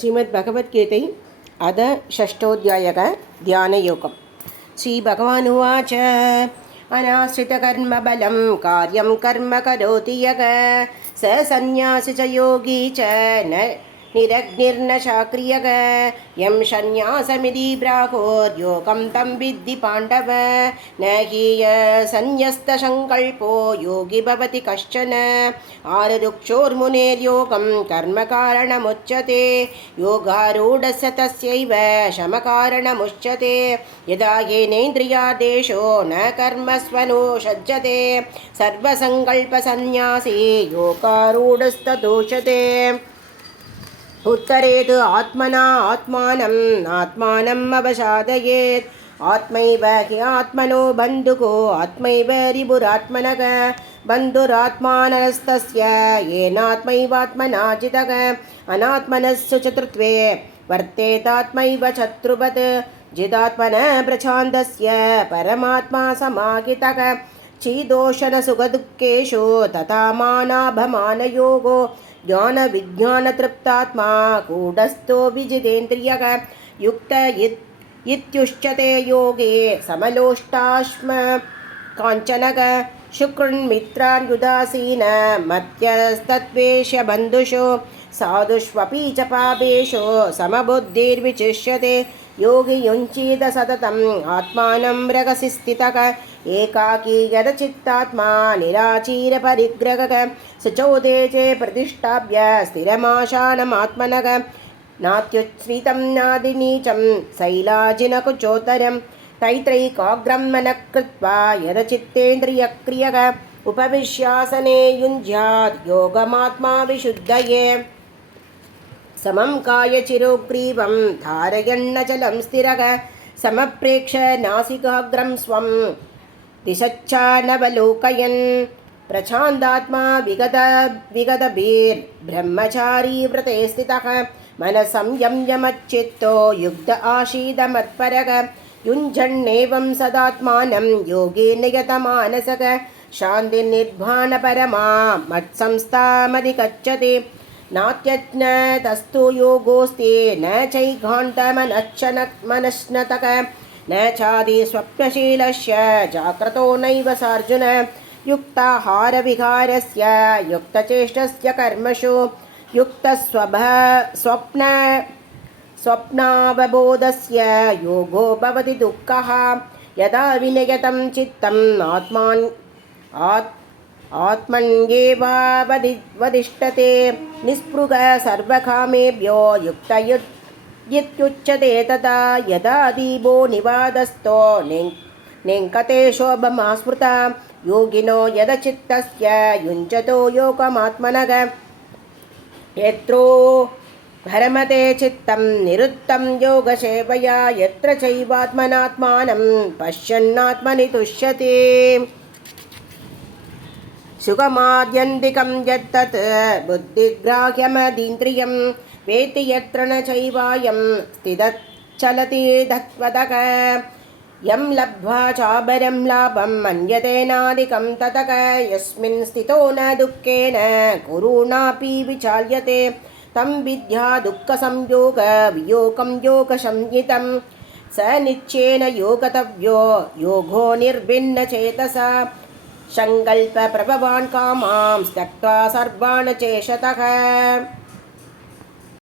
श्रीमद्भगवद्गीते अध षष्ठोऽध्यायः ध्यानयोगम्। श्रीभगवानुवाच अनाश्रितकर्मबलं कार्यं कर्म करोति यः स सन्न्यासी च योगी च न निरग्निर्न चाक्रियः यं सन्न्यासमिति प्राहुर्योगं तं विद्धि पाण्डव न हि सन्न्यस्तसङ्कल्पो योगी भवति कश्चन आरुरुक्षोर्मुनेर्योगं कर्मकारणमुच्यते योगारूढस्य तस्यैव शमकारणमुच्यते यदा येनेन्द्रियादेशो न कर्मस्वनुषज्यते सर्वसङ्कल्पसन्न्यासी योगारूढस्तदोषते उत्तरेत् आत्मना आत्मानम् अवसादयेत् आत्मैव ह्यात्मनो बन्धुको आत्मैव रिपुरात्मनः बन्धुरात्मानस्तस्य येनात्मैवात्मना चितः अनात्मनस्य चतुर्थे वर्तेतात्मैव शत्रुवत् जिदात्मनः प्रशान्तस्य परमात्मा समाहितः चीदोषणसुखदुःखेषु तथा मानाभमानयोगो ज्ञानविज्ञानतृप्तात्मा कूटस्थो विजितेन्द्रियः युक्त इत्युच्यते योगे समलोष्टाश्म काञ्चनः शुक्रन्मित्रान्युदासीन मध्यस्तत्वेष्य बन्धुषु साधुष्वपि च पापेषु समबुद्धिर्विचिष्यते योगी युञ्चीत सततम् आत्मानं रगसि स्थितः एकाकी यदचित्तात्मा निराचीरपरिग्रहः सुचोदे च प्रतिष्ठाप्य स्थिरमाशानमात्मनः नात्युच्छ्रितं नादिनीचं शैलाजिनकुचोत्तरं तैत्रैकाग्रं मनः कृत्वा यदचित्तेन्द्रियक्रियः उपविश्यासने युञ्ज्यात् योगमात्मा विशुद्धये समं कायचिरोग्रीवं धारयन्नचलं स्थिरः समप्रेक्ष नासिकाग्रं स्वं दिशच्चानवलोकयन् प्रशान्तात्मा विगतभिर्ब्रह्मचारी व्रते स्थितः मनसंयम्यमच्चित्तो युक्त आशीदमत्परः युञ्जन्नेवं सदात्मानं योगेन यतमानसः शान्तिर्निर्वाणपरमा मत्संस्थामधिगच्छति नात्यज्ञतस्तु योगोऽस्ति न चैघान्तमनश्नतः न चादि स्वप्नशीलस्य जाग्रतो नैव सार्जुन युक्ताहारविहारस्य युक्तचेष्टस्य कर्मसु स्वप्नावबोधस्य योगो भवति दुःखः यदा विनयतं चित्तम् आत्मन्येवावतिष्ठते निःस्पृहः सर्वकामेभ्यो युक्त इत्युच्यते तदा यदा दीपो निवादस्थो नेङ्कते शोभमास्मृता योगिनो यदचित्तस्य युञ्जतो योगमात्मनः यत्रो भरमते चित्तं निरुद्धं योगसेवया यत्र चैवात्मनात्मानं पश्यन्नात्मनि तुष्यते सुखमाद्यन्तिकं यत्तत् बुद्धिग्राह्यमदीन्द्रियं वेति यत्र न चैवायं स्थितश्चलति तत्त्वतः यं लब्ध्वा चापरं लाभं मन्यते नाधिकं ततः यस्मिन् स्थितो न दुःखेन कुरुणापि विचाल्यते तं विद्या दुःखसंयोगवियोगं योगसंज्ञितं स निश्चयेन योगतव्यो योगो निर्भिन्नचेतसा सङ्कल्पप्रभवान् कामां त्यक्त्वा सर्वान् चेषतः।